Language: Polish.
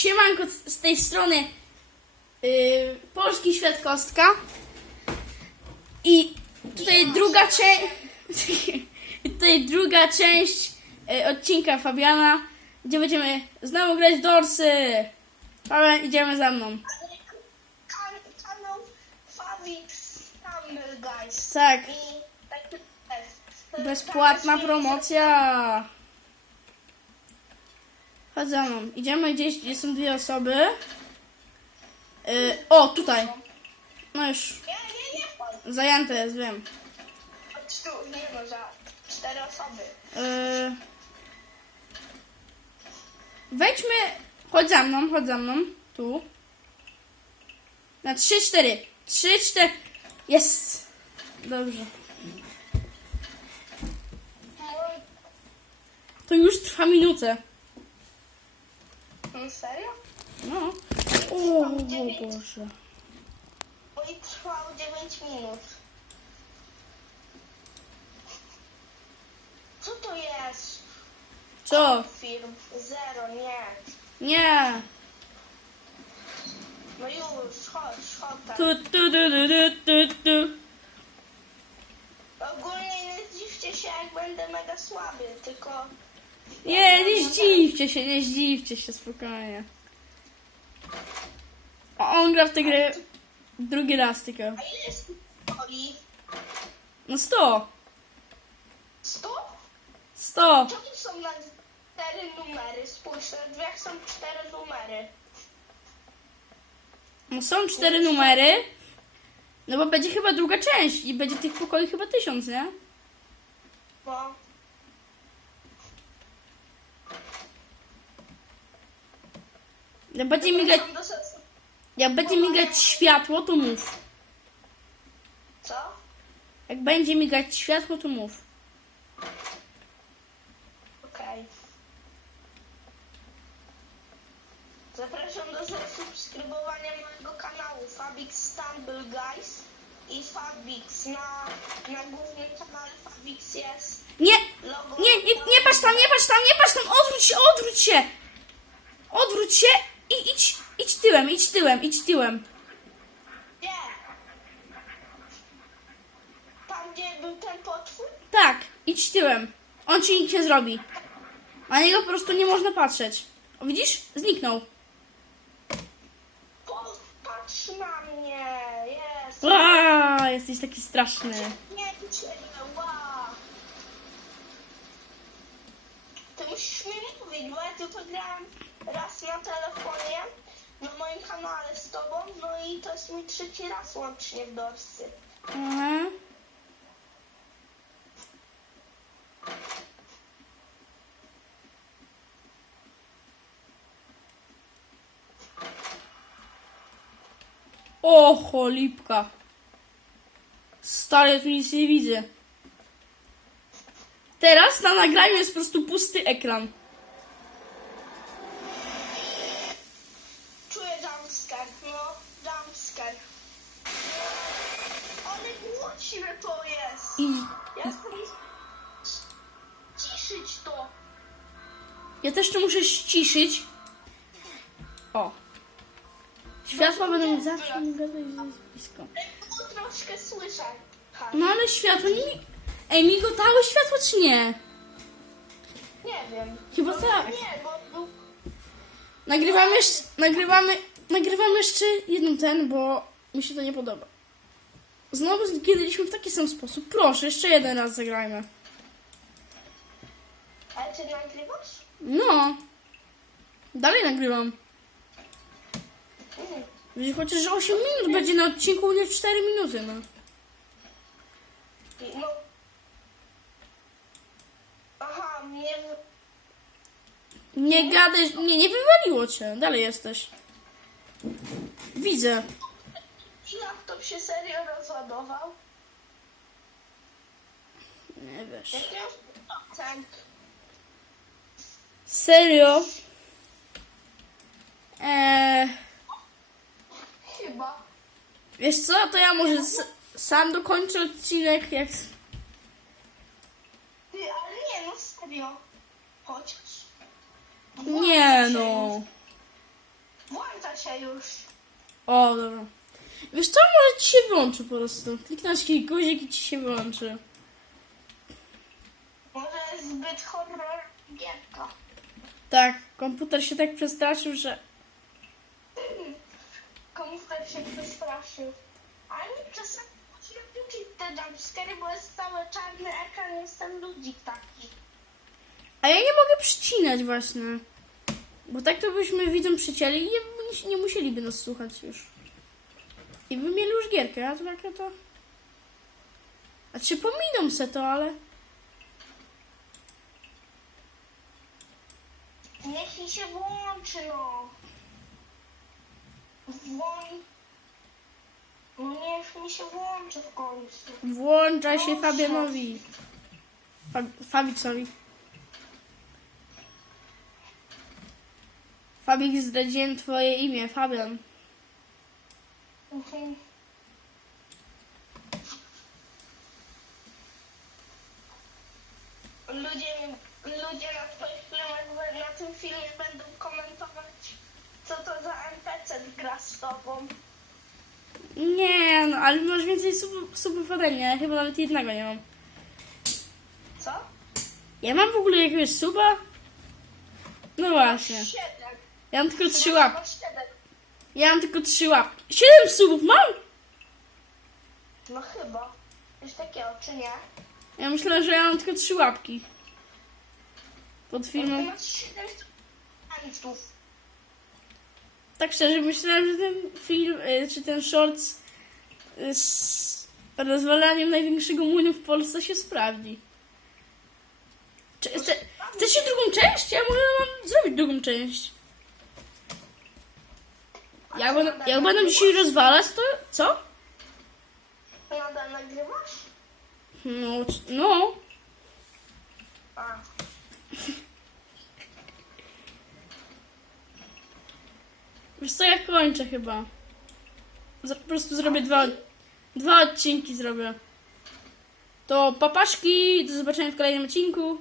Siemanko z- tej strony yy, Polski Świat Kostka. I tutaj druga część tutaj druga część yy, odcinka Fabiana, gdzie będziemy znowu grać w Dorsy. Fabian, idziemy za mną. Tak. Bezpłatna promocja. Chodź za mną. Idziemy gdzieś, gdzie są dwie osoby. Yy, o, tutaj. No już Nie, nie, nie, chodź. zajęte jest, wiem. Chodź tu, nie no, za cztery osoby. Yy, wejdźmy. Chodź za mną, chodź za mną. Tu. Na trzy, cztery. Trzy, cztery. Jest. Dobrze. To już trwa minutę. No serio? No. O, o Boże. Bo i trwało 9 minut. Co to jest? Co? Film. Zero, nie. Nie. No już, chodź, chodź tam. Tu, tu, tu, tu, tu, tu, tu. Ogólnie nie zdziwcie się, jak będę mega słaby, tylko... Nie, nie zdziwcie się, nie zdziwcie się, spokojnie. A on gra w tę grę drugi raz tylko. A ile jest historii? No sto. 100? Sto. Czemu są na cztery numery? Spójrz, na drzwiach są cztery numery. No są cztery numery. No bo będzie chyba druga część i będzie tych pokoi chyba tysiąc, nie? Bo... Jak będzie migać, Zapraszam do sesji. jak będzie migać światło, to mów. Co? Jak będzie migać światło, to mów. Okej. Zapraszam do zasubskrybowania mojego kanału Fabix Stumble Guys i Fabix na, na głównym kanale Fabix jest Nie, logo. nie, nie, nie patrz tam, nie patrz tam, nie patrz tam, odwróć się, odwróć się. Odwróć się i idź, idź tyłem, idź tyłem, idź tyłem. Nie! Tam gdzie był ten potwór? Tak, idź tyłem. On ci nic nie zrobi. Na niego po prostu nie można patrzeć. O, widzisz? Zniknął. Patrz na mnie! Jest! Aaaa, jesteś taki straszny. Nie cię, ła! Ty musisz mi mówić, bo ja tylko grałem raz na telefonie na moim kanale z tobą, no i to jest mój trzeci raz łącznie w Dorsy. Aha. O, cholipka. Stary, tu nic nie widzę. Teraz na nagraniu jest po prostu pusty ekran. Czuję jumpscare, no, jumpscare. Ale głośne to jest! I Ja chcę ciszyć to. ja też to muszę ściszyć. O. Światła będą mi zawsze migać blisko. Było troszkę słyszę. No ale światło nie mi... Ej, migotało światło czy nie? nie wiem. Chyba tak. Nie, bo był Nagrywamy jeszcze, nagrywamy, nagrywamy jeszcze jeden ten, bo mi się to nie podoba. Znowu zginęliśmy w taki sam sposób. Proszę, jeszcze jeden raz zagrajmy. Ale ty nagrywasz? No. Dalej nagrywam. Mhm. Wiecie, chociaż że 8 minut będzie na odcinku, nie 4 minuty, no. No. Aha, mnie... w- Nie gadaj, nie, nie wywaliło cię. Dalej jesteś. Widzę. Się serio rozładował. Nie wiesz. Procent. Serio? Eee, Chyba. wiesz co, to ja może s- sam dokończę odcinek, jak... Ty, ale nie, no serio. Chociaż. Nie no. się już. O, dobra. Wiesz co, może ci się wyłączy po prostu. Kliknąć jakiś guzik i ci się wyłączy. Może jest zbyt horror gierka. Tak, komputer się tak przestraszył, że... Komputer się przestraszył. Ale czasami można włączyć te jumpscary, bo jest cały czarny ekran, jest ten ludzik taki. A ja nie mogę przycinać właśnie. Bo tak to byśmy widzom przycięli i nie, nie, nie musieliby nas słuchać już. I by mieli już gierkę, a to takie to... A czy pominą se to, ale... Niech mi się włączy, no. Włącz. No niech mi się włączy w końcu. Włącza się Fabianowi. Fab, Fabicowi. Fabik, zdradziłem twoje imię, Fabian. Ludzie, ludzie na twoich filmach, na tym filmie będą komentować, co to za NPC gra z tobą. Nie, no, ale masz więcej sub- subów ode mnie, ja chyba nawet jednego nie mam. Co? Ja mam w ogóle jakiegoś suba? No właśnie. Siedem. Ja mam tylko trzy łapki. Siedem. Ja mam tylko trzy łapki. Siedem subów mam? No chyba. Coś takiego, czy nie? Ja myślę, że ja mam tylko trzy łapki. Pod Ty filmem. masz siedem subskrypców. Tak szczerze, myślałem, że ten film, y, czy ten shorts y, z rozwalaniem największego młynu w Polsce się sprawdzi. Czy, chce, chcecie drugą część? Ja może mam zrobić drugą część. Jak będą, jak będą dzisiaj rozwalać, to co? Nadal nagrywasz? No, c- no. A. Wiesz co, ja kończę chyba. Po prostu zrobię dwa, dwa odcinki zrobię. To papaszki, do zobaczenia w kolejnym odcinku.